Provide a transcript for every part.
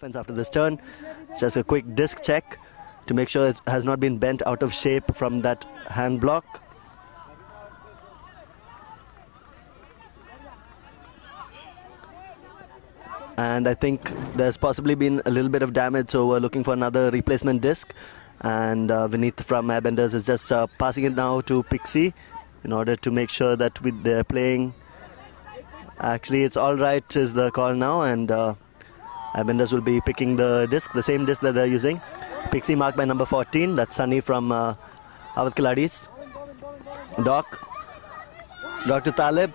offense after this turn. Just a quick disc check to make sure it has not been bent out of shape from that hand block. And I think there's possibly been a little bit of damage, so we're looking for another replacement disc. And Vineet from Airbenders is just passing it now to Pixie in order to make sure that they're playing. Actually, it's all right is the call now, and Airbenders will be picking the disc, the same disc that they're using. Pixie marked by number 14, that's Sunny from Awadh KHELadis. Doc to Talib.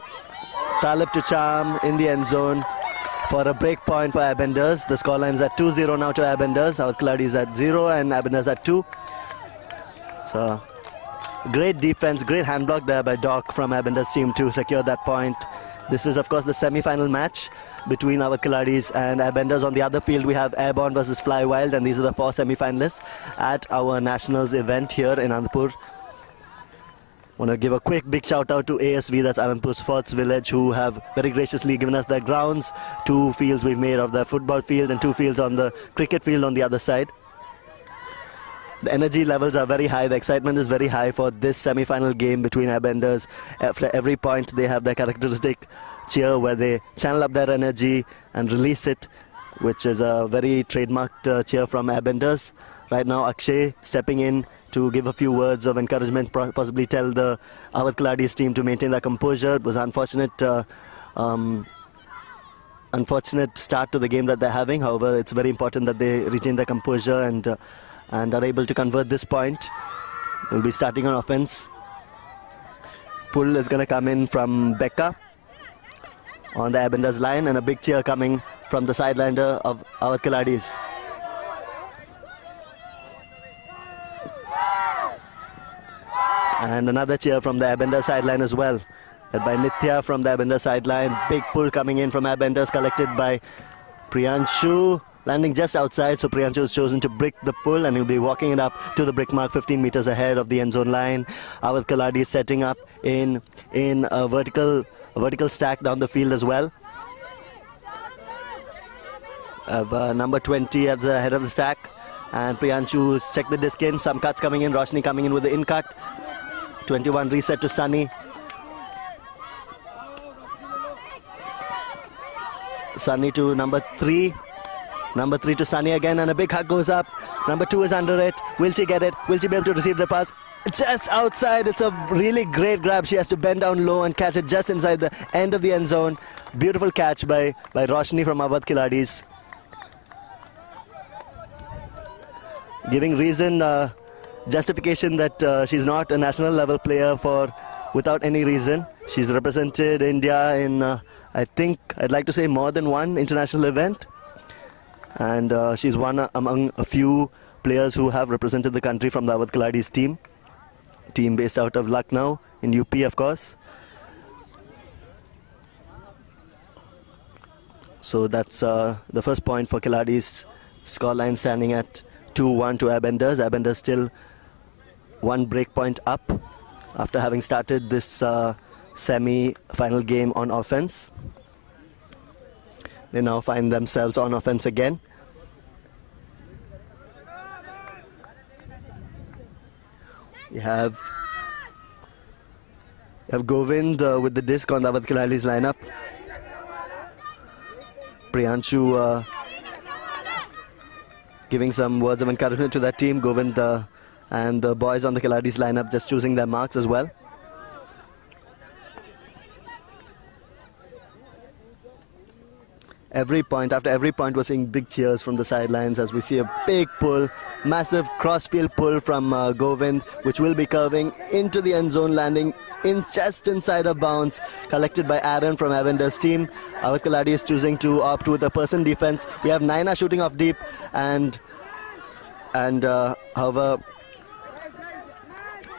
Talib to Charm in the end zone for a break point for Airbenders. The scoreline is at 2-0 now to Airbenders. Awadh KHELadis at 0 and Airbenders at 2. So great defense, great hand block there by Doc from Airbenders team to secure that point. This is of course the semi-final match between Awadh KHELadis and Airbenders. On the other field we have Airborne versus Fly Wild, and these are the 4 semi-finalists at our Nationals event here in Anandpur. Want to give a quick big shout out to ASV, that's Anandpur Sports Village, who have very graciously given us their grounds. 2 fields we've made of the football field and 2 fields on the cricket field on the other side. The energy levels are very high, the excitement is very high for this semi-final game between Airbenders. After every point they have their characteristic cheer where they channel up their energy and release it, which is a very trademarked cheer from Airbenders. Right now Akshay stepping in to give a few words of encouragement, possibly tell the Awadh KHELadis team to maintain their composure. It was unfortunate start to the game that they're having. However, it's very important that they retain their composure and are able to convert this point. We'll be starting on offense. Pull is going to come in from Becca on the Airbenders line, and a big cheer coming from the sideliner of Awadh KHELadis. And another cheer from the Airbenders sideline as well, led by Nithya from the Airbenders sideline. Big pull coming in from Airbenders, collected by Priyanshu, landing just outside, so Priyanshu has chosen to brick the pull, and he'll be walking it up to the brick mark 15 meters ahead of the end zone line. Awadh KHELadis setting up in a vertical stack down the field as well. Number 20 at the head of the stack, and Priyanshu's checked the disc in. Some cuts coming in, Roshni coming in with the in cut. 21 reset to Sunny. Sunny to number 3. Number 3 to Sunny again, and a big hug goes up. Number 2 is under it. Will she get it? Will she be able to receive the pass? Just outside. It's a really great grab. She has to bend down low and catch it just inside the end of the end zone. Beautiful catch by Roshni from Awadh KHELadis. Giving reason, justification that she's not a national level player without any reason. She's represented India in, I think, I'd like to say more than one international event. And she's one among a few players who have represented the country from the Awadh KHELadis team based out of Lucknow in UP, of course. So that's the first point for KHELadis. Scoreline standing at 2-1 to Airbenders. Airbenders still 1 break point up after having started this semi-final game on offense. They now find themselves on offense again. You have Govind with the disc on the Awadh KHELadis lineup. Priyanshu giving some words of encouragement to that team. Govind and the boys on the KHELadis lineup just choosing their marks as well. After every point, we're seeing big cheers from the sidelines as we see a big pull, massive cross-field pull from Govind, which will be curving into the end zone, landing just inside of bounds, collected by Aaron from Airbenders team. Awadh KHELadis is choosing to opt with a person defense. We have Naina shooting off deep, and however,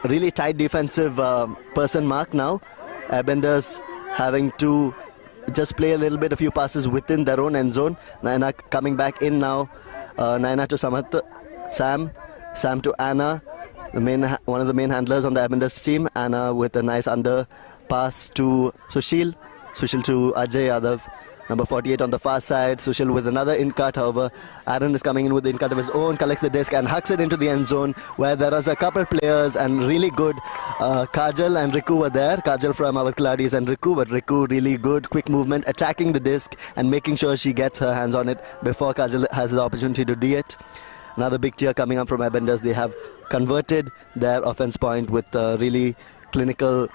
really tight defensive person mark now. Airbenders having to just play a few passes within their own end zone. Naina coming back in now. Naina to Sam to Anna, one of the main handlers on the Airbenders team. Anna with a nice under pass to Sushil to Ajay Yadav. Number 48 on the far side. Sushil with another in-cut. However, Aaron is coming in with the in-cut of his own, collects the disc and hucks it into the end zone, where there is a couple players and really good. Kajal and Riku were there. Kajal from Awadh KHELadis and Riku, but Riku really good, quick movement, attacking the disc and making sure she gets her hands on it before Kajal has the opportunity to do it. Another big cheer coming up from Airbenders. They have converted their offense point with really clinical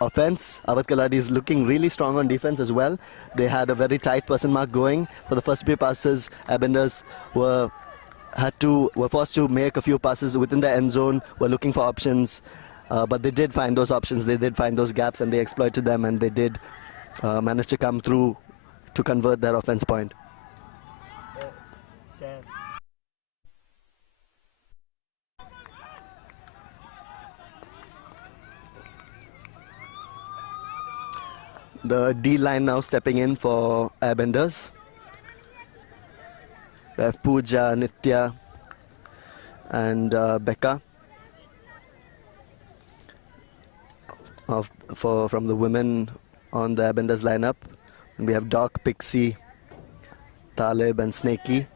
offense. Awadh KHELadis looking really strong on defense as well. They had a very tight person mark going for the first few passes. Airbenders were forced to make a few passes within the end zone, were looking for options, but they did find those options, they did find those gaps, and they exploited them, and they did manage to come through to convert their offense point. The D line now stepping in for Airbenders. We have Pooja, Nitya and Becca from the women on the Airbenders lineup. And we have Doc, Pixie, Talib and Snakey.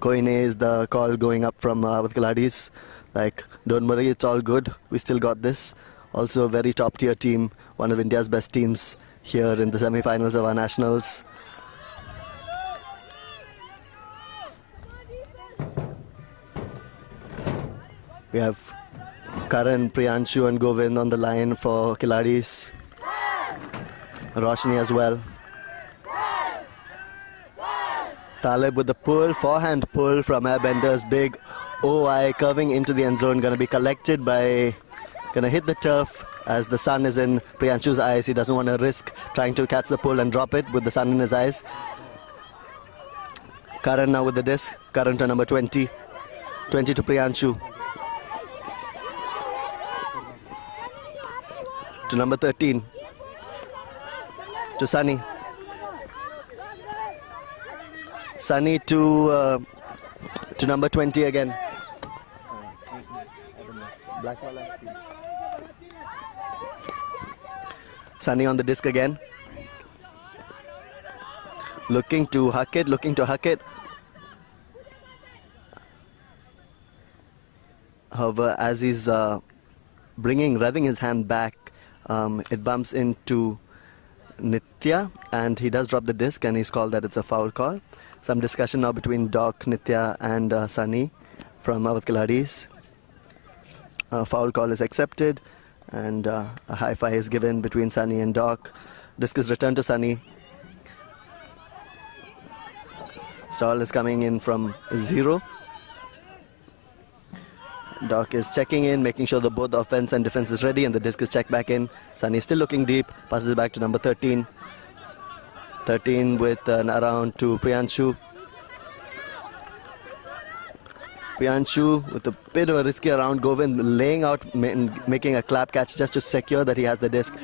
Koine is the call going up from Awadh KHELadis. Like, don't worry, it's all good. We still got this. Also a very top tier team, one of India's best teams here in the semi-finals of our nationals. We have Karan, Priyanshu and Govind on the line for KHELadis. Roshni as well. Talib with the pull, forehand pull from Airbenders. Big OI curving into the end zone, going to be collected by... Gonna hit the turf as the sun is in Priyanshu's eyes. He doesn't want to risk trying to catch the pull and drop it with the sun in his eyes. Karan now with the disc. Karan to number 20. 20 to Priyanshu. To number 13. To Sunny. Sunny to number 20 again. Sunny on the disc again. Looking to huck it, However, as he's revving his hand back, it bumps into Nitya and he does drop the disc and he's called that it's a foul call. Some discussion now between Doc, Nitya and Sunny from Awadh KHELadis. Foul call is accepted and a high-five is given between Sunny and Doc. Disc is returned to Sunny. Stall is coming in from 0. Doc is checking in, making sure that both the offense and defense is ready, and the disc is checked back in. Sunny is still looking deep, passes it back to number 13. 13 with an around to Priyanshu. Priyanshu with a bit of a risky around. Govind laying out, making a clap catch just to secure that he has the disc.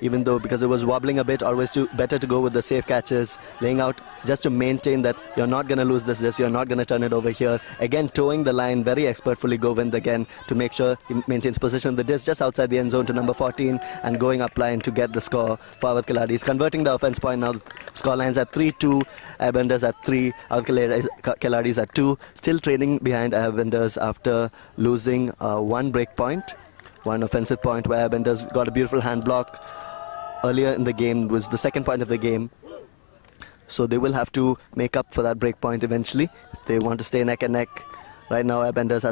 Even though, because it was wobbling a bit, always better to go with the safe catches. Laying out just to maintain that you're not going to lose this disc, you're not going to turn it over here. Again, towing the line very expertfully, Govind again, to make sure he maintains position of the disc just outside the end zone to number 14 and going up line to get the score for Awadh KHELadis. Converting the offense point now. Score lines at 3-2, Airbenders at 3, Awadh KHELadis at 2. Still trailing behind Airbenders after losing one break point, one offensive point where Airbenders got a beautiful hand block. Earlier in the game was the second point of the game. So they will have to make up for that break point eventually if they want to stay neck and neck. Right now Airbenders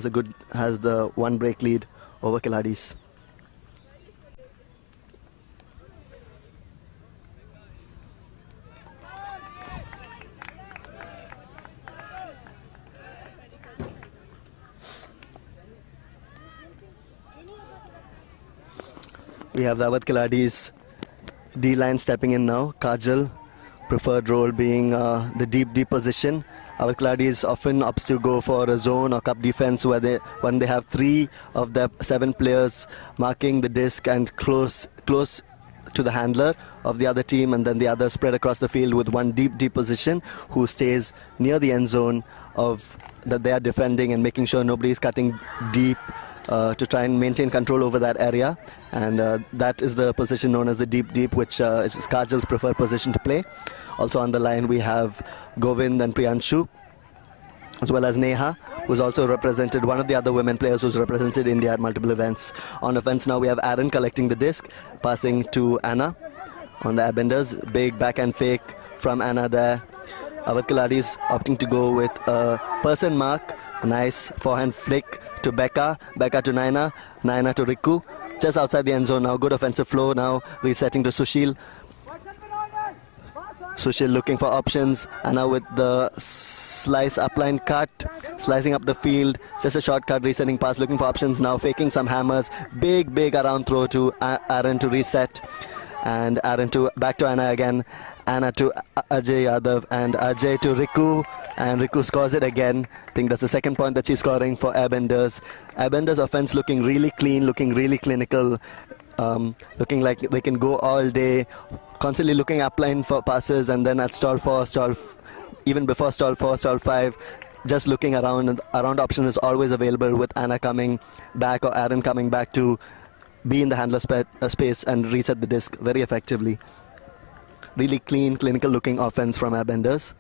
has the one break lead over KHELadis. We have the Awadh KHELadis D-line stepping in now. Kajal, preferred role being the deep position. Awadh KHELadis often opts to go for a zone or cup defense where when they have 3 of the 7 players marking the disc and close to the handler of the other team, and then the others spread across the field with one deep position who stays near the end zone of that they are defending and making sure nobody is cutting deep to try and maintain control over that area, and that is the position known as the deep, which is Kajal's preferred position to play. Also on the line we have Govind and Priyanshu, as well as Neha, who's also represented, one of the other women players who's represented India at multiple events. On offense now we have Aaron collecting the disc, passing to Anna on the Airbenders. Big backhand fake from Anna there. Awadh KHELadis opting to go with a person mark. A nice forehand flick to Becca. Becca to Naina. Naina to Riku. Just outside the end zone now. Good offensive flow now. Resetting to Sushil. Sushil looking for options. And now with the slice upline cut. Slicing up the field. Just a shortcut. Resetting pass. Looking for options now. Faking some hammers. Big around throw to Aaron to reset. And Aaron to back to Anna again. Anna to Ajay Yadav, and Ajay to Riku, and Riku scores it again. I think that's the second point that she's scoring for Airbenders. Airbenders offense looking really clean, looking really clinical, looking like they can go all day, constantly looking upline for passes, and then at stall 4, even before stall 4, stall 5, just looking around, and around option is always available with Anna coming back or Aaron coming back to be in the handler space and reset the disc very effectively. Really clean, clinical looking offense from Airbenders.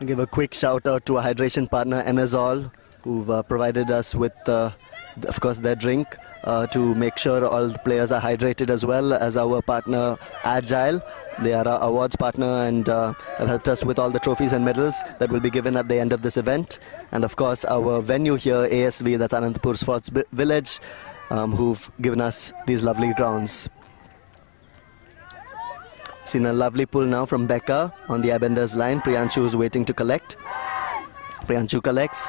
I'll give a quick shout out to our hydration partner Enazol, who've provided us with, of course, their drink to make sure all the players are hydrated, as well as our partner Agile. They are our awards partner and have helped us with all the trophies and medals that will be given at the end of this event. And of course our venue here, ASV, that's Anantapur Sports Village, who've given us these lovely grounds. Seen a lovely pull now from Becca on the Airbenders line. Priyanshu is waiting to collect. Priyanshu collects,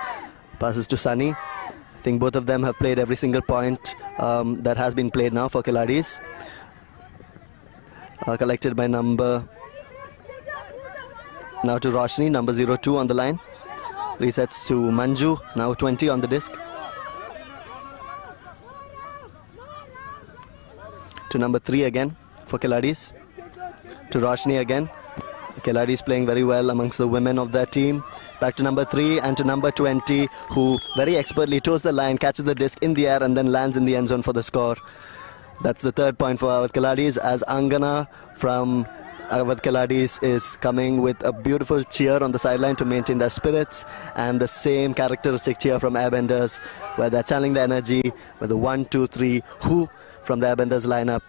passes to Sunny. I think both of them have played every single point that has been played now for KHELadis. Collected by number, now to Roshni, number 02 on the line. Resets to Manju, now 20 on the disc. To number 3 again for KHELadis. To Roshni again. KHELadis playing very well amongst the women of their team. Back to number 3 and to number 20, who very expertly toes the line, catches the disc in the air and then lands in the end zone for the score. That's the third point for Awadh KHELadis, as Angana from Awadh KHELadis is coming with a beautiful cheer on the sideline to maintain their spirits, and the same characteristic cheer from Airbenders, where they're channeling the energy with the 1, 2, 3 who from the Airbenders lineup.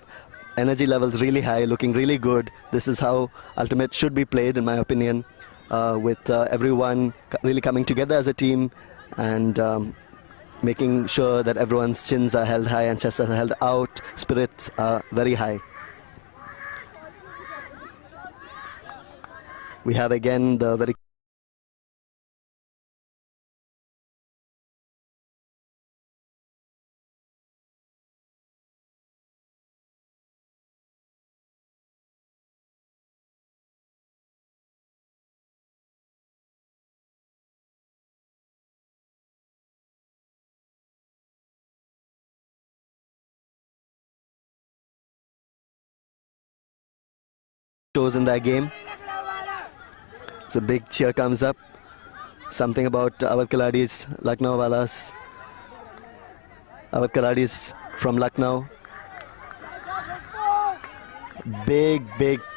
Energy levels really high, looking really good. This is how Ultimate should be played, in my opinion, with everyone really coming together as a team and making sure that everyone's chins are held high and chests are held out, spirits are very high. We have again the very toes in that game. So big cheer comes up. Something about Awadh KHELadis, Lucknow Walas. Awadh KHELadis from Lucknow. Big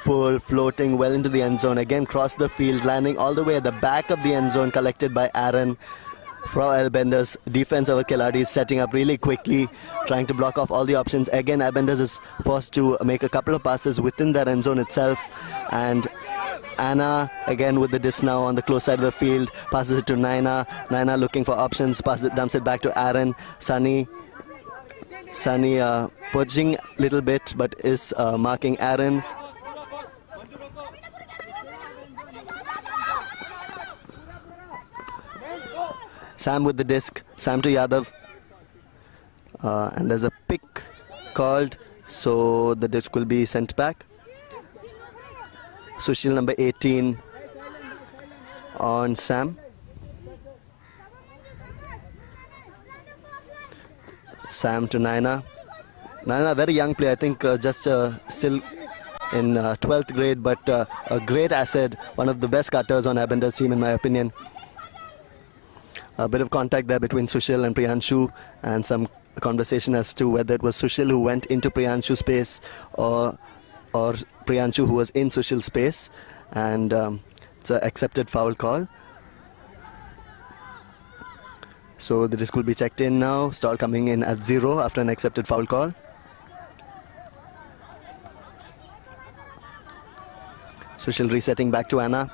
pull, floating well into the end zone. Again, cross the field, landing all the way at the back of the end zone, collected by Aaron. For Airbenders, defense of KHELadis setting up really quickly, trying to block off all the options. Again, Airbenders is forced to make a couple of passes within their end zone itself. And Anna, again with the disc now on the close side of the field, passes it to Naina. Naina looking for options, dumps it back to Aaron. Sunny pushing a little bit, but is marking Aaron. Sam with the disc. Sam to Yadav. And there's a pick called, so the disc will be sent back. Sushil number 18 on Sam. Sam to Naina. Naina, very young player, I think just still in 12th grade, but a great asset, one of the best cutters on Airbenders team in my opinion. A bit of contact there between Sushil and Priyanshu, and some conversation as to whether it was Sushil who went into Priyanshu's space or Priyanshu who was in Sushil's space, and it's an accepted foul call. So the disc will be checked in now. Stall coming in at 0 after an accepted foul call. Sushil resetting back to Anna.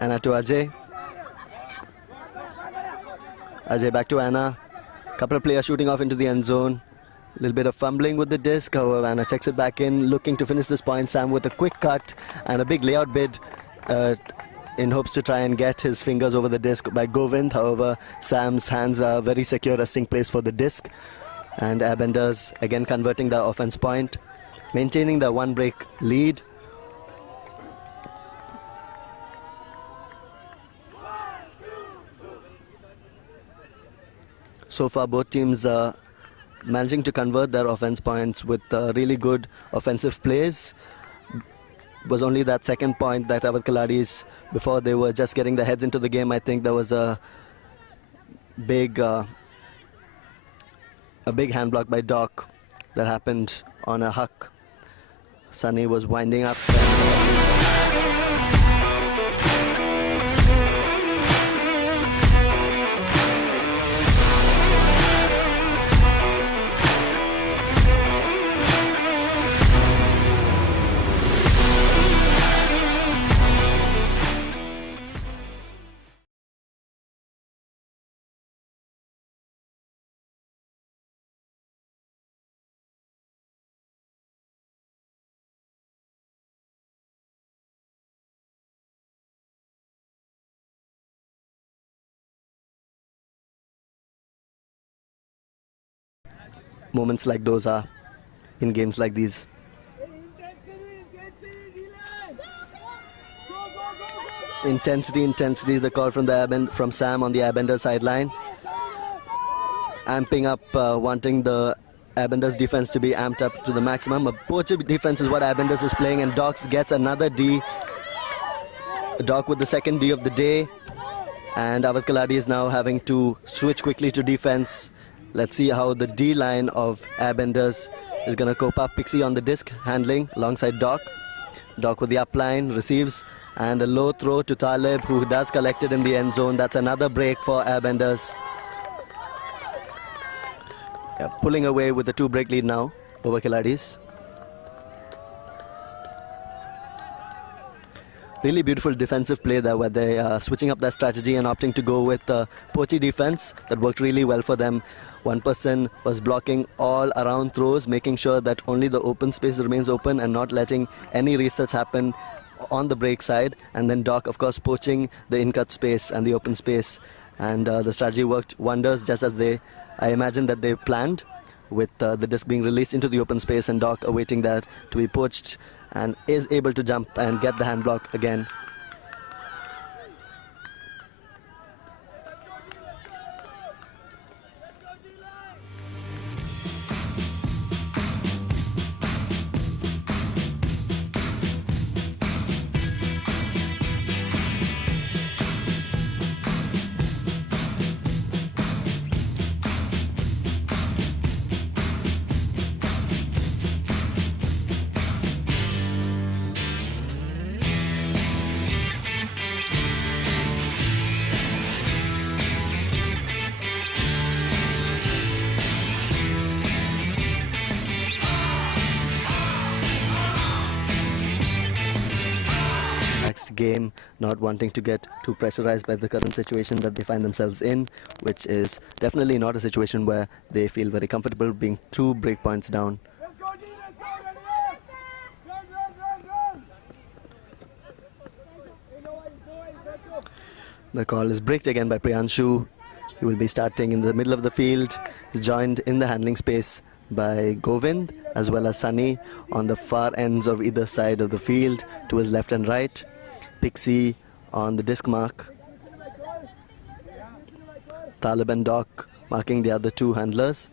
Anna to Ajay. Ajay back to Anna. Couple of players shooting off into the end zone. A little bit of fumbling with the disc. However, Anna checks it back in, looking to finish this point. Sam with a quick cut and a big layout bid in hopes to try and get his fingers over the disc by Govind. However, Sam's hands are very secure, resting place for the disc. And Airbenders again converting the offense point, maintaining the 1 break lead. So far, both teams managing to convert their offense points with really good offensive plays. Was only that second point that Awadh KHELadis, before they were just getting their heads into the game, I think there was a big hand block by Doc that happened on a huck. Sunny was winding up. Moments like those are in games like these. Intensity is the call from Sam on the Airbenders sideline. Amping up, wanting the Airbenders defense to be amped up to the maximum. A poacher defense is what Airbenders is playing, and Docs gets another D. Doc with the second D of the day, and Awadh KHELadis is now having to switch quickly to defense. Let's see how the D line of Airbenders is going to cope up. Pixie on the disc, handling alongside Doc. Doc with the up line, receives, and a low throw to Talib, who does collect it in the end zone. That's another break for Airbenders. Yeah, pulling away with the 2 break lead now over KHELadis. Really beautiful defensive play there, where they are switching up their strategy and opting to go with poachy defense. That worked really well for them. One person was blocking all around throws, making sure that only the open space remains open and not letting any resets happen on the break side. And then Doc, of course, poaching the in-cut space and the open space. And the strategy worked wonders, just as I imagine that they planned, with the disc being released into the open space and Doc awaiting that to be poached, and is able to jump and get the hand block again. Game, not wanting to get too pressurized by the current situation that they find themselves in, which is definitely not a situation where they feel very comfortable being 2 break points down. The call is bricked again by Priyanshu. He will be starting in the middle of the field. He's joined in the handling space by Govind as well as Sunny on the far ends of either side of the field to his left and right. Pixie on the disc mark. Talib and Doc marking the other two handlers.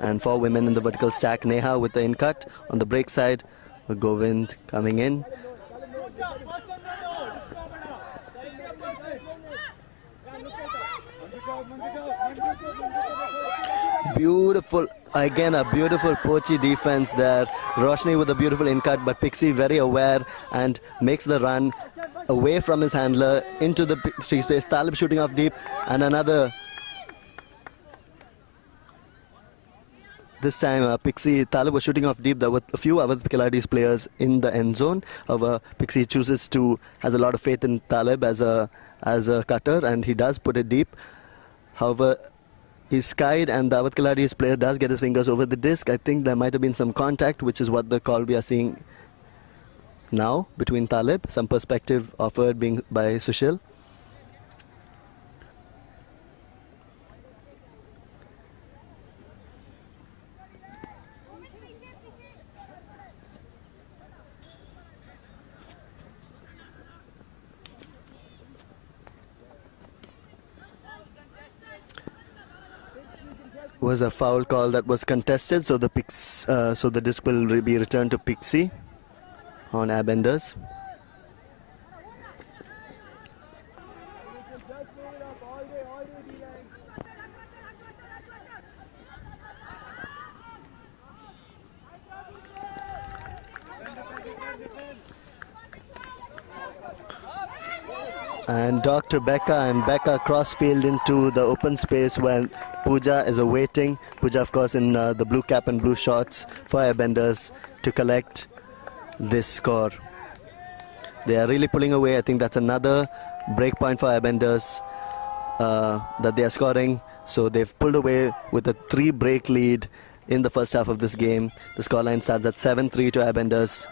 And for women in the vertical stack, Neha with the in-cut on the break side. Govind coming in. Beautiful, again a beautiful Pochi defense there. Roshni with a beautiful in-cut, but Pixie very aware and makes the run away from his handler into the free space. Talib shooting off deep, and another. This time Talib was shooting off deep. There were a few Awadh KHELadis players in the end zone. However, Pixie has a lot of faith in Talib as a cutter, and he does put it deep. However, he's skied, and the Awadh KHELadis player does get his fingers over the disc. I think there might have been some contact, which is what the call we are seeing now between Talib. Some perspective offered by Sushil. Was a foul call that was contested, so the disc will be returned to Pixie on Airbenders. And Dr. Becca and Becca crossfield into the open space where Pooja is awaiting. Pooja, of course, in the blue cap and blue shorts for Airbenders to collect this score. They are really pulling away. I think that's another break point for Airbenders that they are scoring. So they've pulled away with a 3-break lead in the first half of this game. The scoreline starts at 7-3 to Airbenders.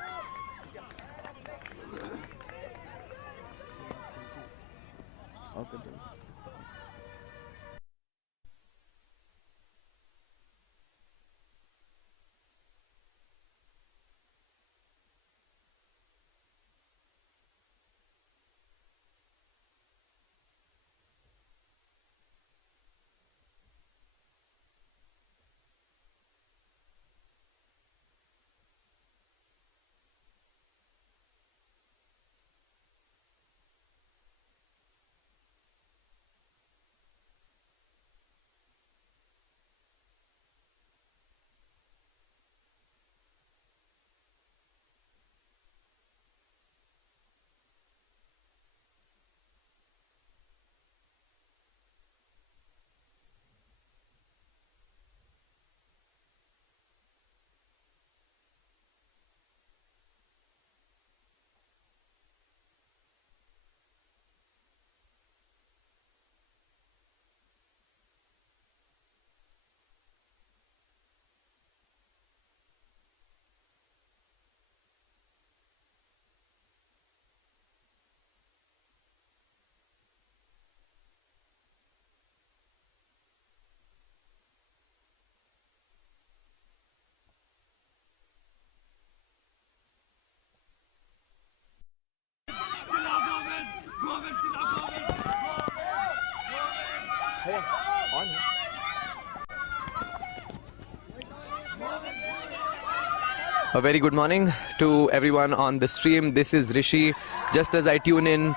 A very good morning to everyone on the stream. This is Rishi. Just as I tune in,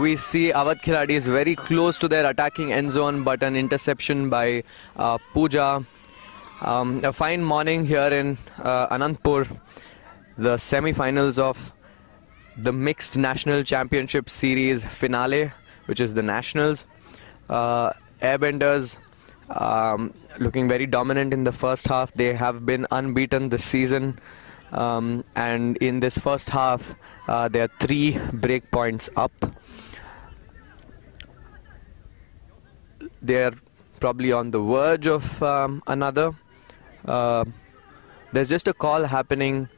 we see Awadh KHELadis very close to their attacking end zone, but an interception by Pooja. A fine morning here in Anantpur, the semi-finals of the Mixed National Championship Series finale, which is the Nationals. Airbenders looking very dominant in the first half. They have been unbeaten this season, and in this first half they are 3 break points up. They are probably on the verge of another. There's just a call happening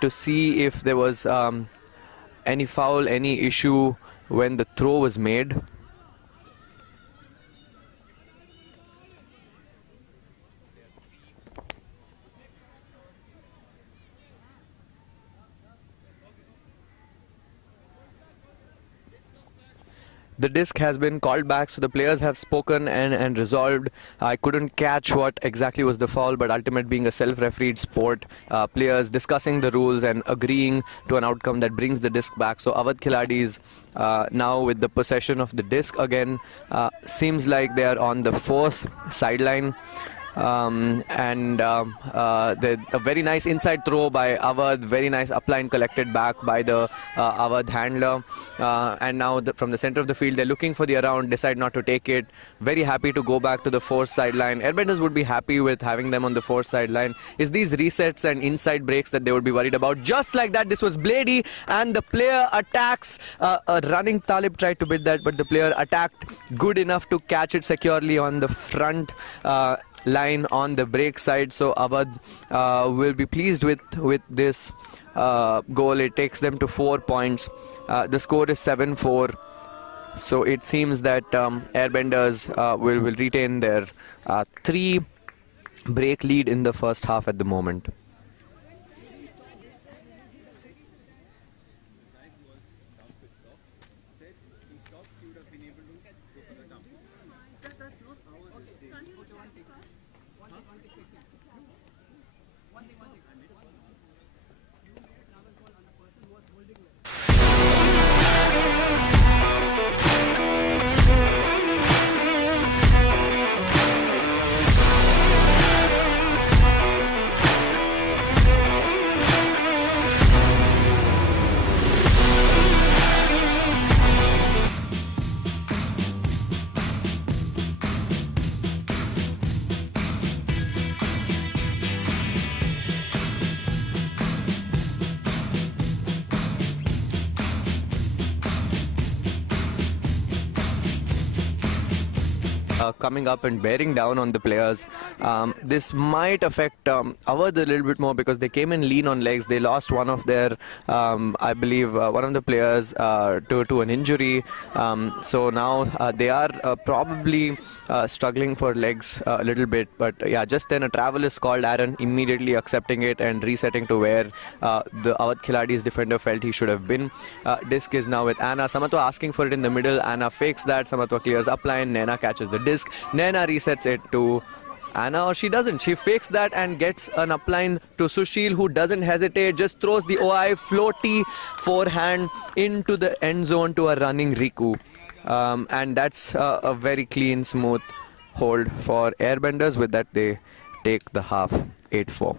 to see if there was any foul, any issue when the throw was made. the disc has been called back, so the players have spoken and resolved. I couldn't catch what exactly was the foul, but ultimate being a self-refereed sport, players discussing the rules and agreeing to an outcome that brings the disc back. So Awadh KHELadis now with the possession of the disc again, seems like they are on the force sideline. A very nice inside throw by Awadh, very nice upline collected back by the Awadh handler, and now from the center of the field they're looking for the around, decide not to take it. Very happy to go back to the force sideline. Airbenders would be happy with having them on the force sideline. It's these resets and inside breaks that they would be worried about. Just like that, this was Blady, and the player attacks. A running Talib tried to bid that, but the player attacked good enough to catch it securely on the front line on the break side. So Awadh will be pleased with this goal. It takes them to 4 points. The score is 7-4. So it seems that Airbenders will retain their 3 break lead in the first half at the moment. Coming up and bearing down on the players. This might affect Awadh a little bit more because they came in lean on legs. They lost one of their, I believe, one of the players to an injury. So now they are probably struggling for legs a little bit. But yeah, just then a travel is called. Aaron immediately accepting it and resetting to where the Awadh KHELadis defender felt he should have been. Disc is now with Anna. Samatwa asking for it in the middle. Anna fakes that. Samatwa clears upline. Naina catches the disc. Naina resets it to Anna, or she doesn't. She fakes that and gets an upline to Sushil, who doesn't hesitate, just throws the OI floaty forehand into the end zone to a running Riku. And that's a very clean, smooth hold for Airbenders. With that, they take the half 8-4.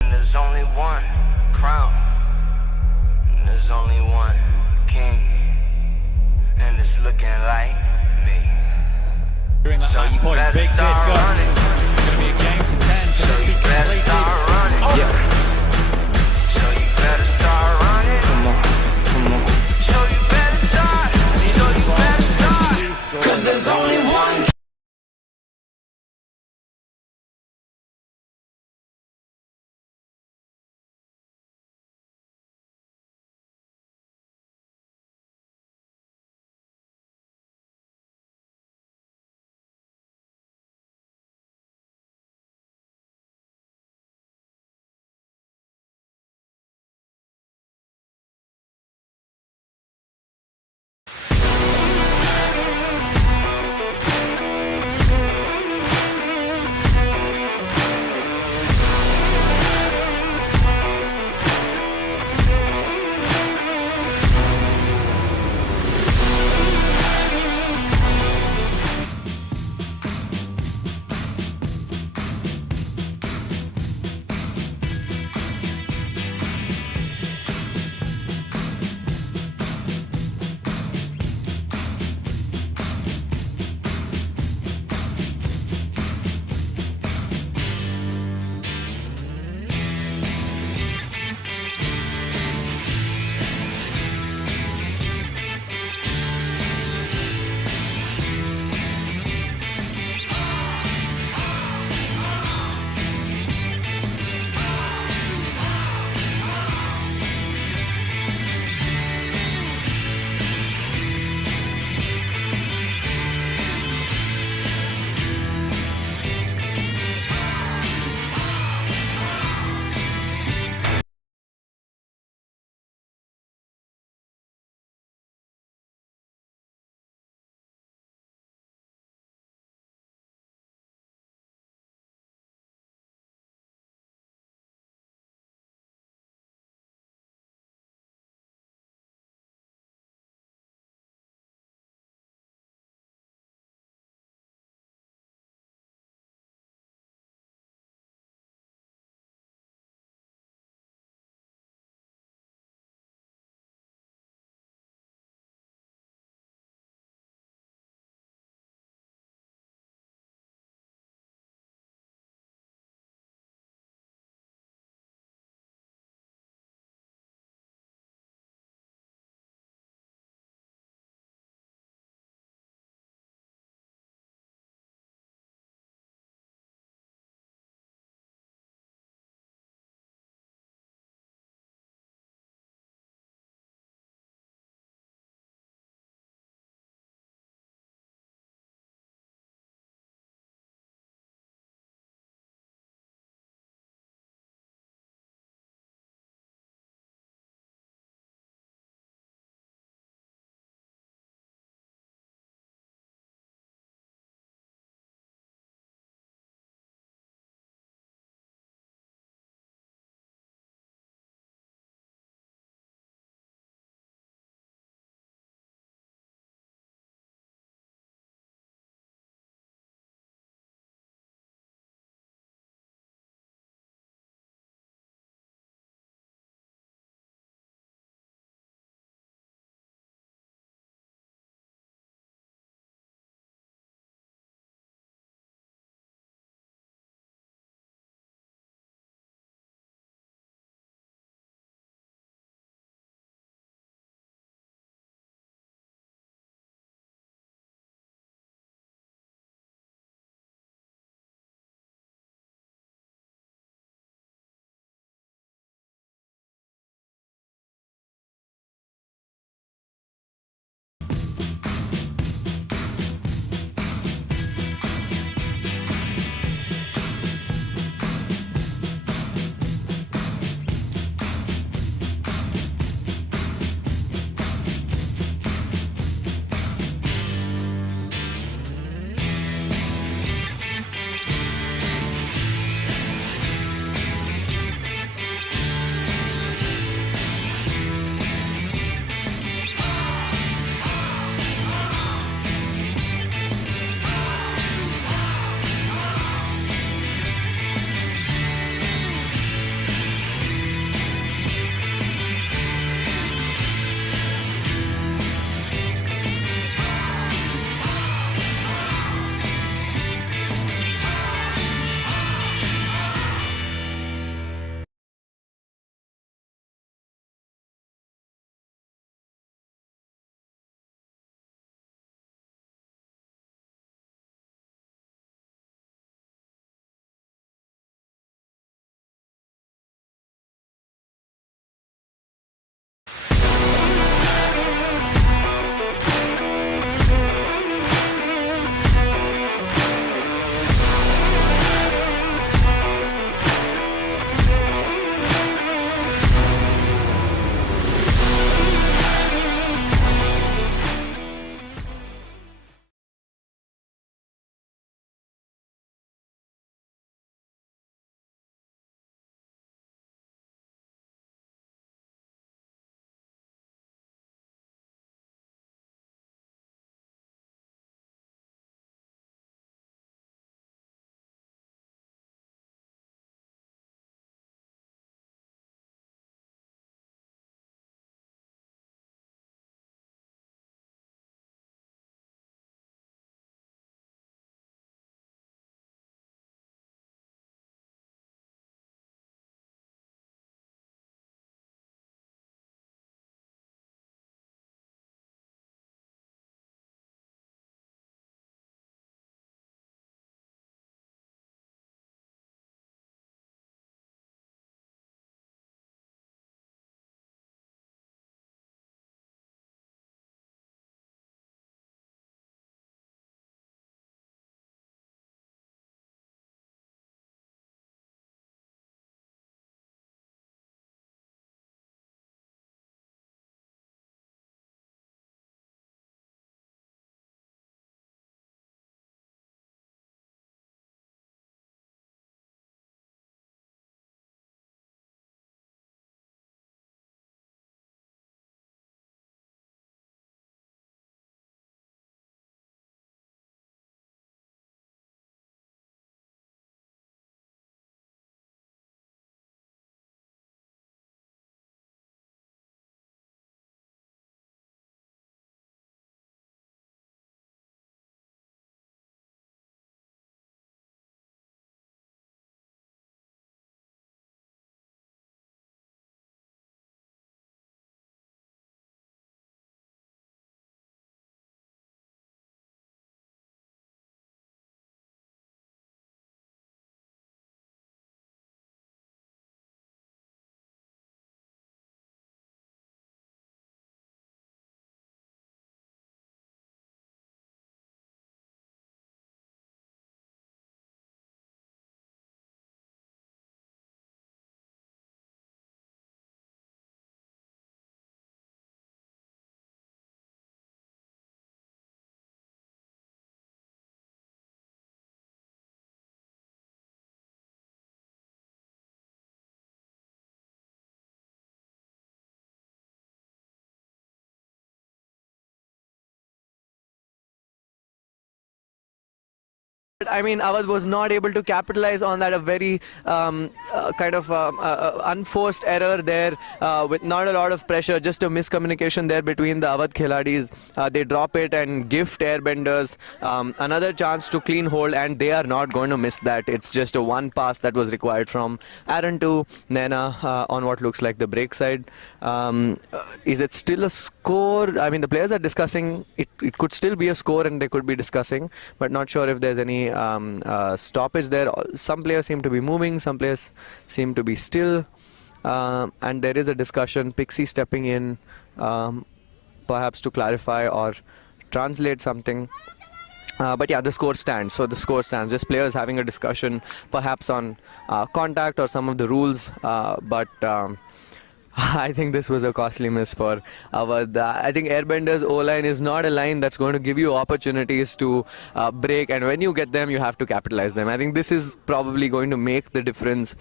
There's only one crown, and there's only one king, and it's looking like me. During that last point, big disc up. It's going to be a game to 10. Can this be completed? So you better start running. Come on, come on. there's only one. I mean, Awadh was not able to capitalize on that. A very unforced error there with not a lot of pressure, just a miscommunication there between the Awadh Khiladis. They drop it and gift Airbenders another chance to clean hold, and they are not going to miss that. It's just a one pass that was required from Aaron to Naina on what looks like the break side. Is it still a score? I mean, the players are discussing. It could still be a score, and they could be discussing, but not sure if there's any stoppage there. Some players seem to be moving, some players seem to be still, and there is a discussion. Pixie stepping in, perhaps to clarify or translate something. But yeah, the score stands. So the score stands. Just players having a discussion, perhaps on contact or some of the rules. But I think this was a costly miss for Awadh. I think Airbenders O-line is not a line that's going to give you opportunities to break, and when you get them, you have to capitalize them. I think this is probably going to make the difference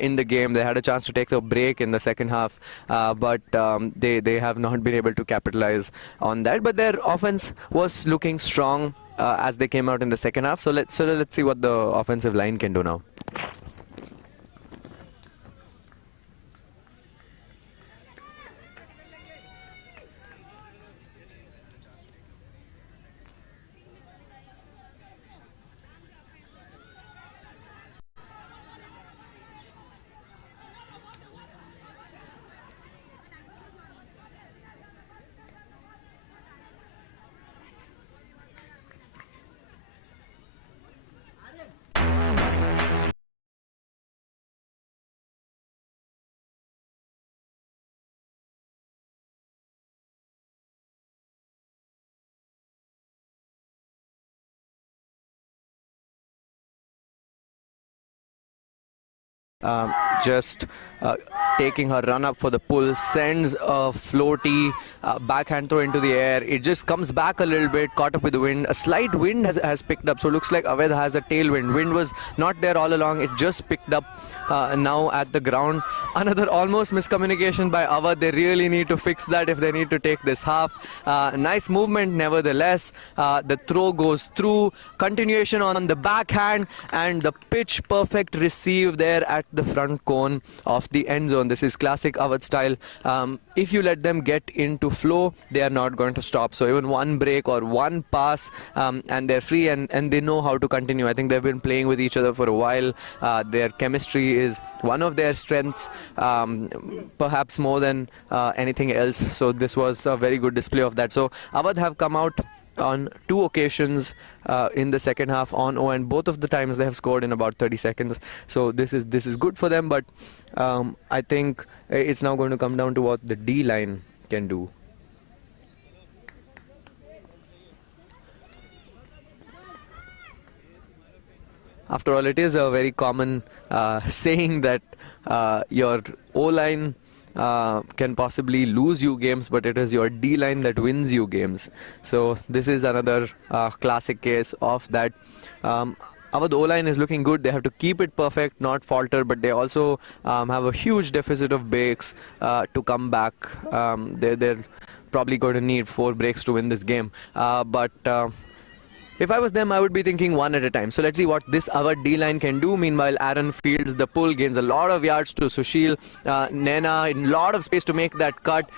in the game. They had a chance to take the break in the second half, but they have not been able to capitalize on that. But their offense was looking strong as they came out in the second half. So let's see what the offensive line can do now. Just taking her run up for the pull, sends a floaty backhand throw into the air. It just comes back a little bit, caught up with the wind. A slight wind has picked up, so it looks like Awadh has a tailwind. Wind was not there all along, it just picked up now at the ground. Another almost miscommunication by Awadh. They really need to fix that if they need to take this half. Nice movement nevertheless. The throw goes through, continuation on the backhand, and the pitch perfect receive there at the front cone of the end zone. This is classic Awadh style. If you let them get into flow, they are not going to stop. So even one break or one pass and they're free, and they know how to continue. I think they've been playing with each other for a while. Their chemistry is one of their strengths, perhaps more than anything else. So this was a very good display of that. So Awadh have come out on two occasions in the second half on O, and both of the times they have scored in about 30 seconds. So this is good for them, but I think it's now going to come down to what the D line can do. After all, it is a very common saying that your O-line can possibly lose you games, but it is your D-line that wins you games. So this is another classic case of that. Awadh O-line is looking good. They have to keep it perfect, not falter, but they also have a huge deficit of breaks to come back. They're probably going to need 4 breaks to win this game. If I was them, I would be thinking one at a time. So let's see what this Awadh D-line can do. Meanwhile, Aaron fields the pull, gains a lot of yards to Sushil. Naina in a lot of space to make that cut.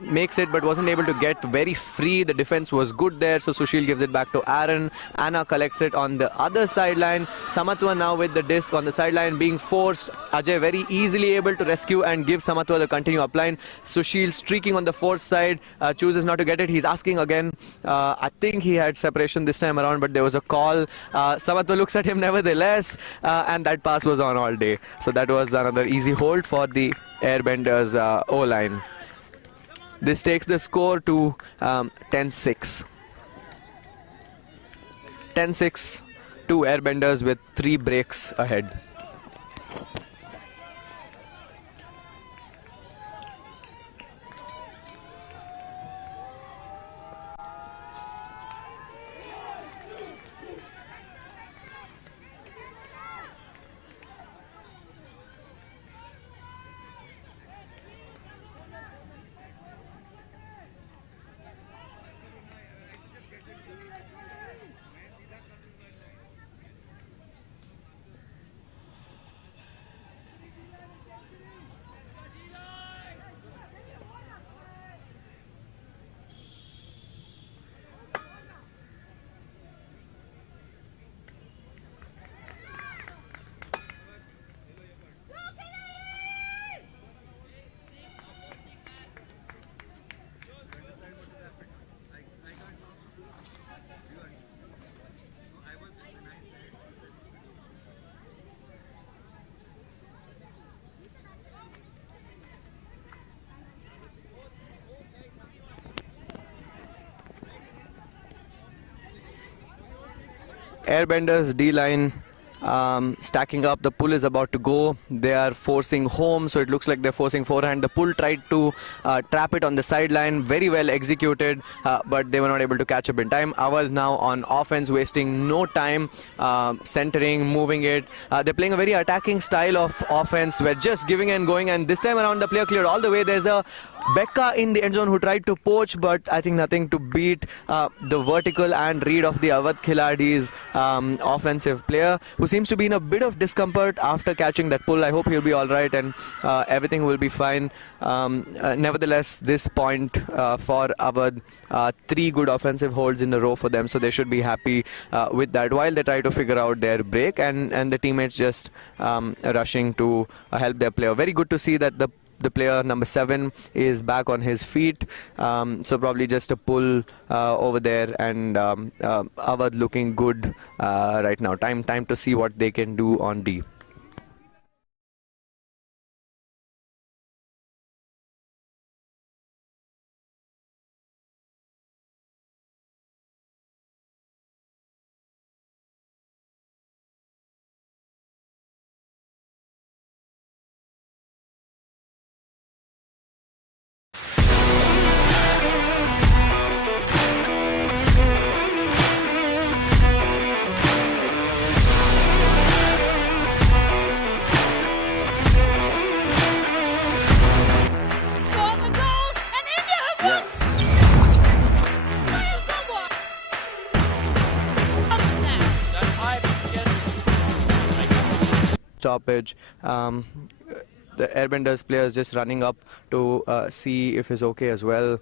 Makes it, but wasn't able to get very free. The defense was good there, so Sushil gives it back to Aaron. Anna collects it on the other sideline. Samatwa now with the disc on the sideline being forced. Ajay very easily able to rescue and give Samatwa the continue upline. Sushil streaking on the fourth side, chooses not to get it. He's asking again. I think he had separation this time around, but there was a call. Samatwa looks at him nevertheless, and that pass was on all day. So that was another easy hold for the Airbenders O-line. This takes the score to 10-6. 10-6 to Airbenders with 3 breaks ahead. Airbenders D-line stacking up. The pull is about to go. They are forcing home, so it looks like they're forcing forehand. The pull tried to trap it on the sideline. Very well executed, but they were not able to catch up in time. Awadh now on offense, wasting no time, centering, moving it. They're playing a very attacking style of offense. We're just giving and going, and this time around the player cleared all the way. There's a Becca in the end zone who tried to poach, but I think nothing to beat the vertical and read of the Awadh KHELadis offensive player, who seems to be in a bit of discomfort after catching that pull. I hope he'll be all right and everything will be fine. Nevertheless, this point for Awadh, 3 good offensive holds in a row for them, so they should be happy with that while they try to figure out their break, and the teammates just rushing to help their player. Very good to see that the player number 7 is back on his feet, so probably just a pull over there, and Awadh looking good right now. Time to see what they can do on D. Stoppage. The Airbenders players just running up to see if he's okay as well.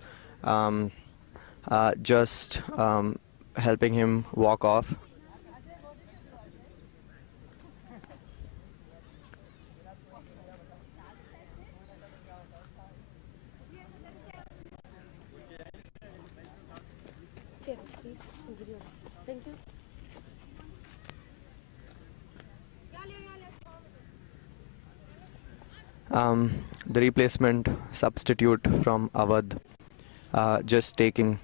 Just helping him walk off. Thank you. The replacement substitute from Awadh just taking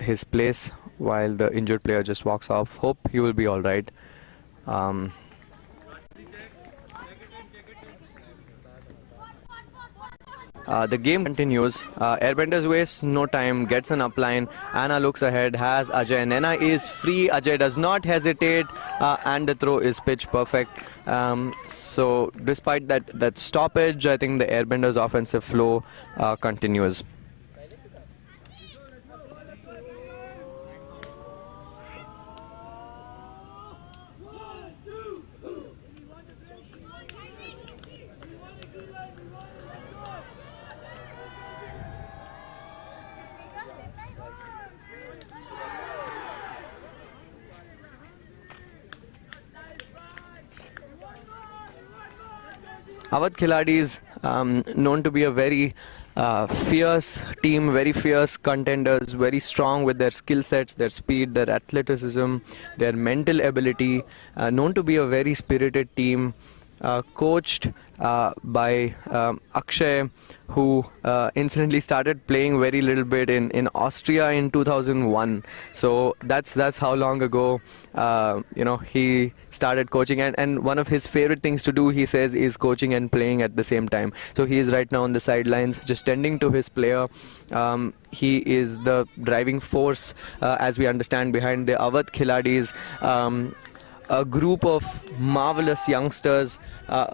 his place while the injured player just walks off. Hope he will be all right. The game continues. Airbenders wastes no time, gets an upline. Anna looks ahead, has Ajay. Nena is free. Ajay does not hesitate, and the throw is pitch perfect. So despite that stoppage, I think the Airbenders offensive flow continues. Awadh KHELadis known to be a very fierce team, very fierce contenders, very strong with their skill sets, their speed, their athleticism, their mental ability, known to be a very spirited team, coached by Akshay, who incidentally started playing very little bit in Austria in 2001. So that's how long ago he started coaching, and one of his favorite things to do, he says, is coaching and playing at the same time. So he is right now on the sidelines just tending to his player. He is the driving force, as we understand, behind the Awadh KHELadis, a group of marvelous youngsters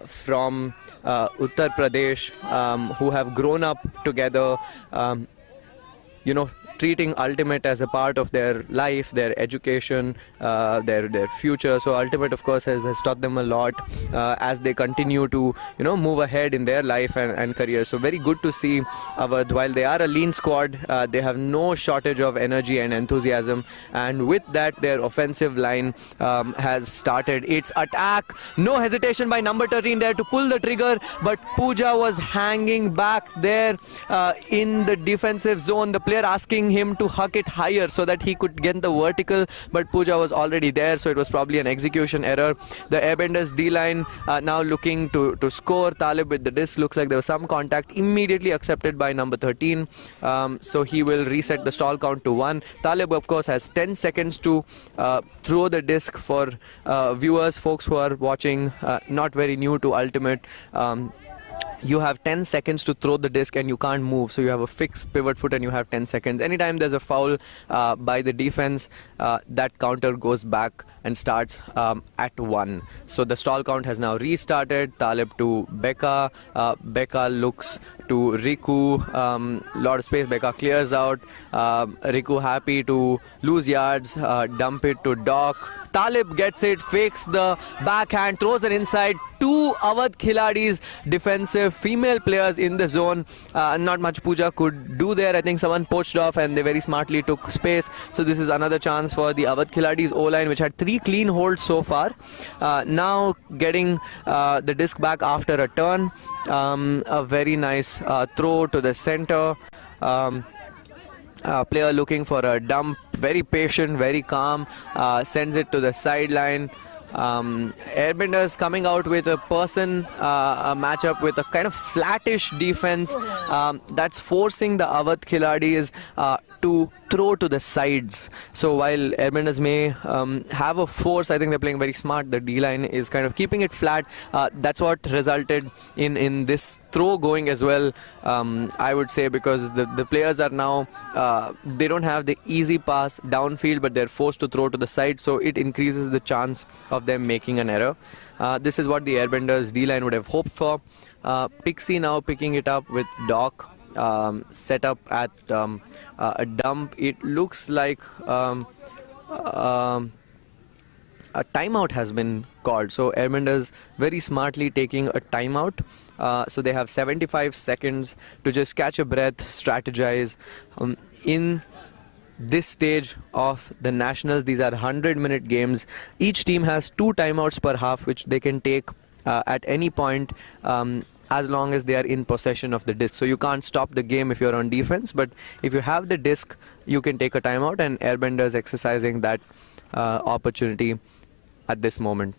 from Uttar Pradesh who have grown up together, treating Ultimate as a part of their life, their education, their future. So Ultimate, of course, has taught them a lot as they continue to move ahead in their life and career. So very good to see Awadh. While they are a lean squad, they have no shortage of energy and enthusiasm, and with that their offensive line has started its attack. No hesitation by number 13 there to pull the trigger, but Pooja was hanging back there in the defensive zone. The player asking him to huck it higher so that he could get the vertical, but Pooja was already there, so it was probably an execution error. The Airbenders D-line now looking to score. Talib with the disc, looks like there was some contact, immediately accepted by number 13. So he will reset the stall count to 1. Talib, of course, has 10 seconds to throw the disc. For viewers, folks who are watching, not very new to Ultimate, you have 10 seconds to throw the disc and you can't move, so you have a fixed pivot foot and you have 10 seconds. Anytime there's a foul by the defense, that counter goes back and starts at 1. So the stall count has now restarted. Talib to Becca. Becca looks to Riku. Lot of space. Becca clears out. Riku happy to lose yards. Dump it to Doc. Talib gets it, fakes the backhand, throws it inside. 2 Awadh KHELadis defensive female players in the zone. Not much Pooja could do there. I think someone poached off and they very smartly took space. So this is another chance for the Awadh KHELadis O-line, which had 3 clean holds so far. Now getting the disc back after a turn. A very nice throw to the center. Player looking for a dump, very patient, very calm, sends it to the sideline. Airbenders coming out with a person, a matchup with a kind of flattish defense that's forcing the Awadh KHELadis to throw to the sides. So while Airbenders may have a force, I think they're playing very smart. The D-line is kind of keeping it flat. That's what resulted in this throw going as well, I would say, because the players are now, they don't have the easy pass downfield, but they're forced to throw to the side, so it increases the chance of them making an error. This is what the Airbenders D-line would have hoped for. Pixie now picking it up with Doc, set up at a dump. It looks like a timeout has been called. So Airbenders very smartly taking a timeout. So they have 75 seconds to just catch a breath, strategize. In this stage of the Nationals, these are 100-minute games. Each team has 2 timeouts per half, which they can take at any point, as long as they are in possession of the disc. So you can't stop the game if you're on defense, but if you have the disc, you can take a timeout, and Airbenders exercising that opportunity at this moment.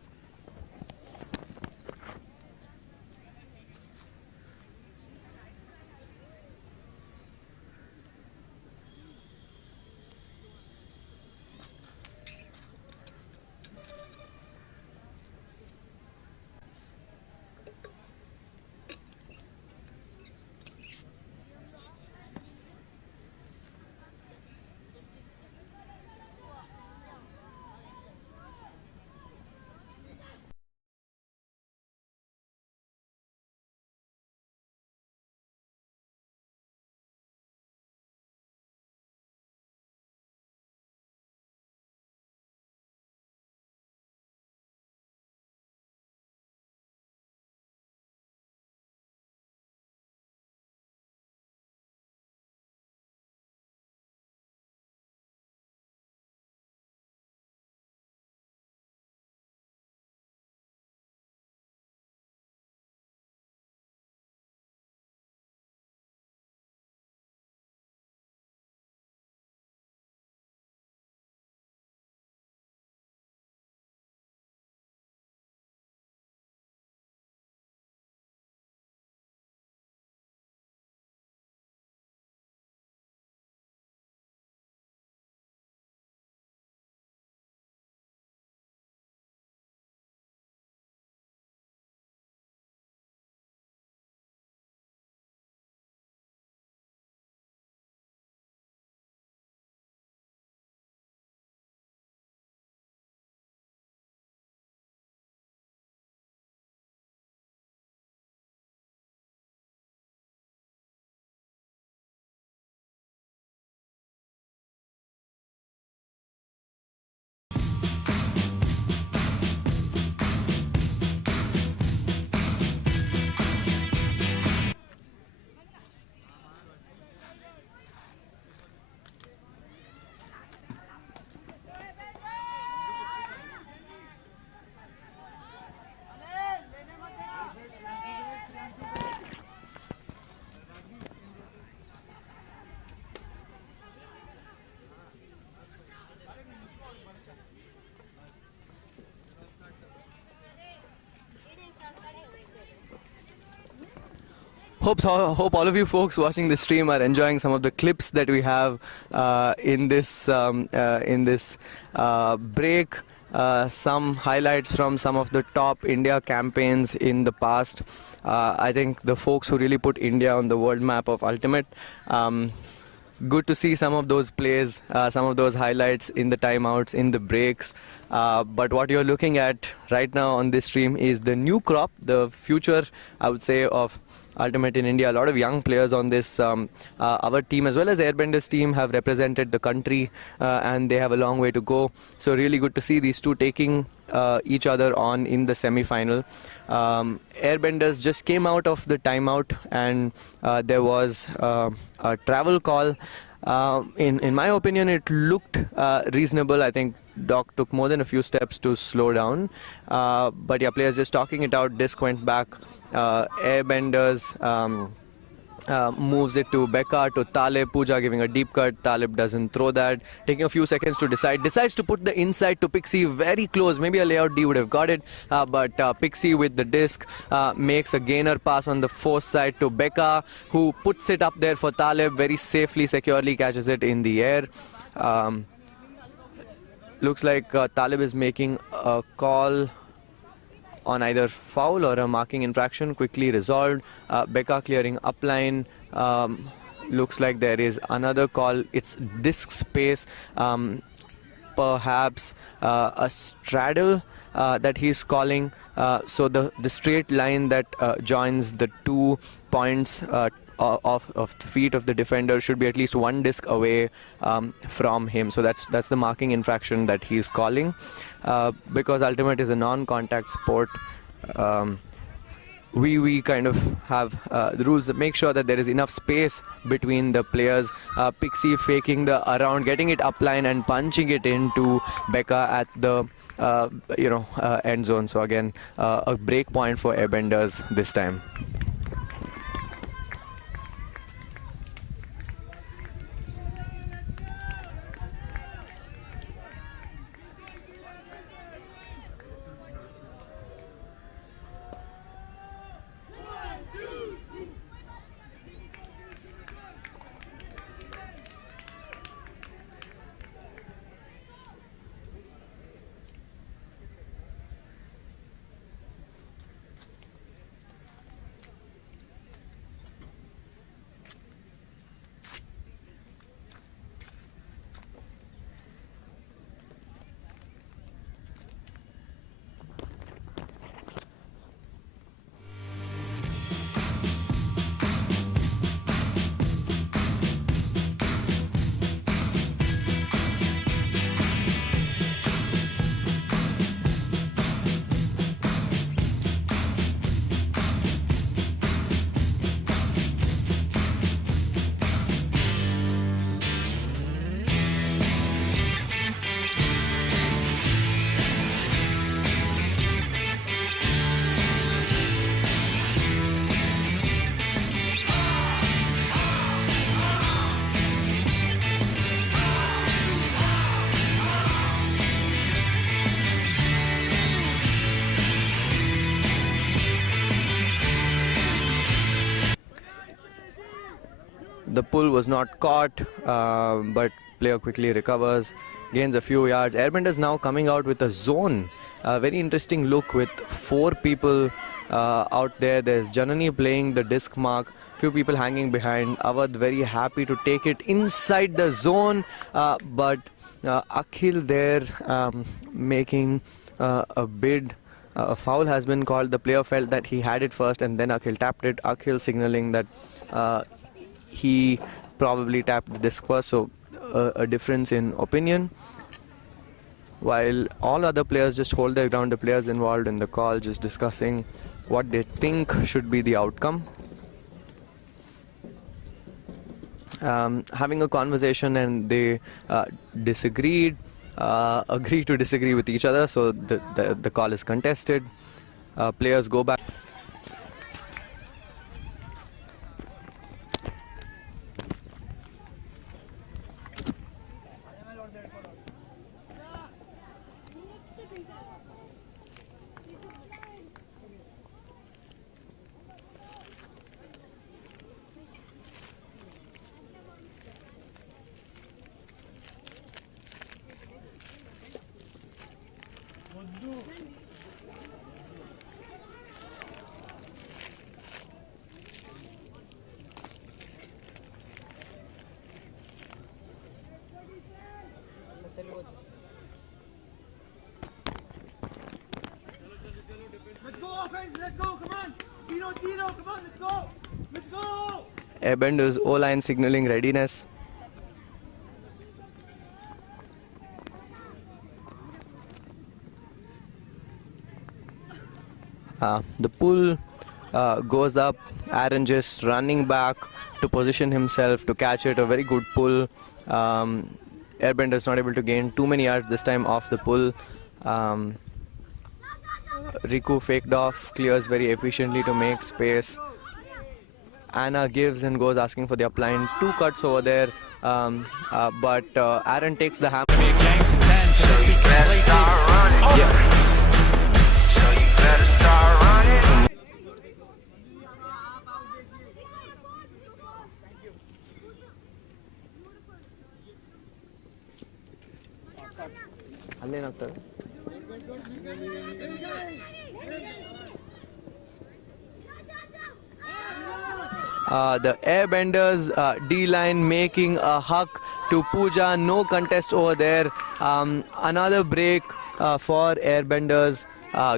Hope all of you folks watching the stream are enjoying some of the clips that we have in this break. Some highlights from some of the top India campaigns in the past. I think the folks who really put India on the world map of Ultimate. Good to see some of those plays, some of those highlights in the timeouts, in the breaks. But what you're looking at right now on this stream is the new crop, the future, I would say, of Ultimate in India. A lot of young players on this. Our team as well as Airbenders team have represented the country and they have a long way to go. So really good to see these two taking each other on in the semi-final. Airbenders just came out of the timeout and there was a travel call. In my opinion, it looked reasonable. I think Doc took more than a few steps to slow down. But yeah, players just talking it out. Disc went back. Airbenders moves it to Becca, to Talib. Pooja giving a deep cut. Talib doesn't throw that. Taking a few seconds to decide. Decides to put the inside to Pixie very close. Maybe a layout D would have got it. But Pixie with the disc makes a gainer pass on the force side to Becca, who puts it up there for Talib. Very safely, securely catches it in the air. Looks like Talib is making a call on either foul or a marking infraction. Quickly resolved. Becca clearing upline. Looks like there is another call. It's disc space. Perhaps a straddle that he's calling. So the straight line that joins the 2 points of the feet of the defender should be at least one disc away from him. So that's the marking infraction that he's calling. Because Ultimate is a non-contact sport, we kind of have the rules that make sure that there is enough space between the players. Pixie faking the around, getting it upline and punching it into Becca at the end zone. So again, a break point for Airbenders this time. The pull was not caught, but player quickly recovers, gains a few yards. Airbenders now coming out with a zone. A very interesting look with 4 people out there. There's Janani playing the disc mark, few people hanging behind. Awadh very happy to take it inside the zone, but Akhil there making a bid. A foul has been called. The player felt that he had it first and then Akhil tapped it. Akhil signaling that he probably tapped the disc first, so a difference in opinion. While all other players just hold their ground, the players involved in the call just discussing what they think should be the outcome. Having a conversation, and they disagreed, agree to disagree with each other, so the call is contested. Players go back. Airbenders O-line signaling readiness. The pull goes up. Aaron just running back to position himself to catch it. A very good pull. Airbenders not able to gain too many yards this time off the pull. Riku faked off, clears very efficiently to make space. Anna gives and goes asking for the upline. 2 cuts over there, but Aaron takes the hammer. Be a game to 10. Can this be completed? Yeah. So you better start running. The Airbenders D-line making a huck to Pooja. No contest over there. Another break for Airbenders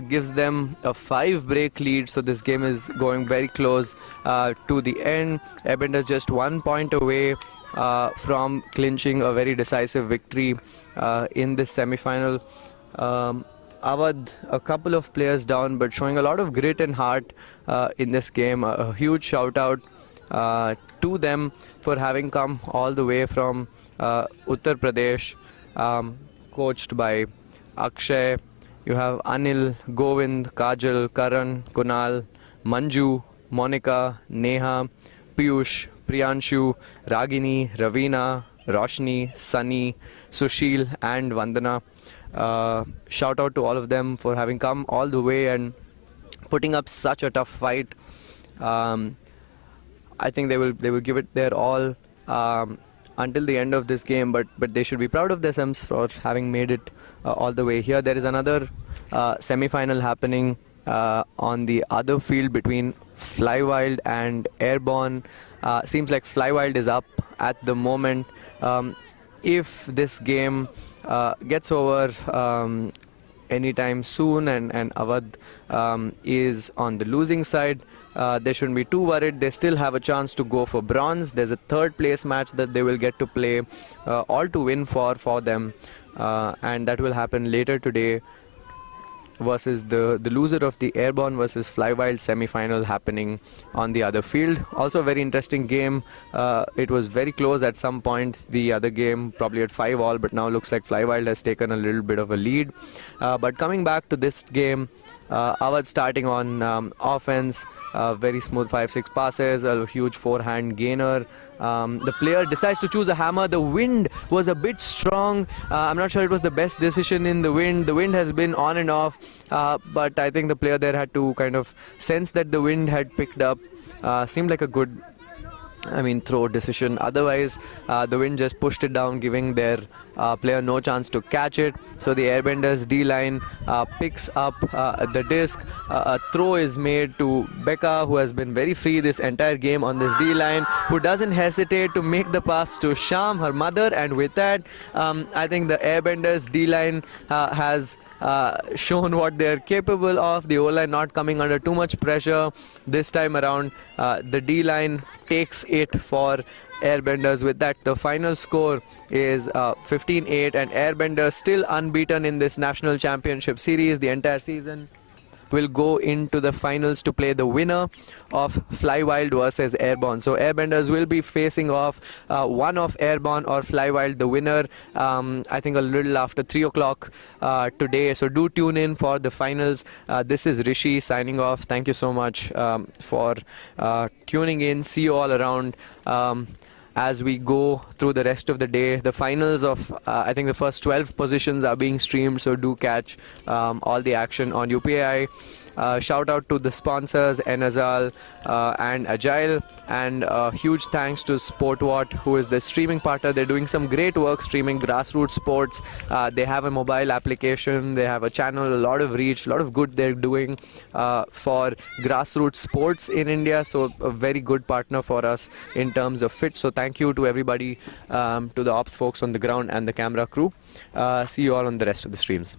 gives them a 5-break lead. So this game is going very close to the end. Airbenders just 1 point away from clinching a very decisive victory in this semi-final. Awadh, a couple of players down, but showing a lot of grit and heart in this game. A huge shout out to them for having come all the way from Uttar Pradesh, coached by Akshay. You have Anil, Govind, Kajal, Karan, Kunal, Manju, Monica, Neha, Piyush, Priyanshu, Ragini, Ravina, Roshni, Sunny, Sushil and Vandana. Shout out to all of them for having come all the way and putting up such a tough fight. I think they will give it their all until the end of this game, but they should be proud of themselves for having made it all the way here. There is another semi-final happening on the other field between Flywild and Airborne. Seems like Flywild is up at the moment. If this game gets over anytime soon and Awadh is on the losing side, they shouldn't be too worried. They still have a chance to go for bronze. There's a 3rd place match that they will get to play, all to win for them, and that will happen later today versus the loser of the Airborne versus Flywild semi-final happening on the other field. Also a very interesting game. It was very close at some point, the other game probably at 5-all, but now looks like Flywild has taken a little bit of a lead. But coming back to this game, Awadh starting on offense, very smooth 5-6 passes, a huge forehand gainer. The player decides to choose a hammer. The wind was a bit strong. I'm not sure it was the best decision in the wind. The wind has been on and off, but I think the player there had to kind of sense that the wind had picked up. Seemed like a good, throw decision. Otherwise, the wind just pushed it down, giving their player no chance to catch it. So the Airbenders D-line picks up the disc. A throw is made to Becca, who has been very free this entire game on this D-line, who doesn't hesitate to make the pass to Sham, her mother. And with that, I think the Airbenders D-line has shown what they're capable of. The O-line not coming under too much pressure this time around. The D-line takes it for Airbenders. With that, the final score is 15-8, and Airbenders still unbeaten in this national championship series. The entire season will go into the finals to play the winner of Flywild versus Airborne. So Airbenders will be facing off one of Airborne or Flywild, the winner, I think a little after 3 o'clock today. So do tune in for the finals. This is Rishi signing off. Thank you so much for tuning in. See you all around. as we go through the rest of the day. The finals of, I think the first 12 positions are being streamed, so do catch all the action on UPI. Shout out to the sponsors, Enazal and Agile, and huge thanks to SportVot, who is the streaming partner. They're doing some great work streaming grassroots sports. They have a mobile application, they have a channel, a lot of reach, a lot of good they're doing for grassroots sports in India. So a very good partner for us in terms of fit. So thank you to everybody, to the ops folks on the ground and the camera crew. See you all on the rest of the streams.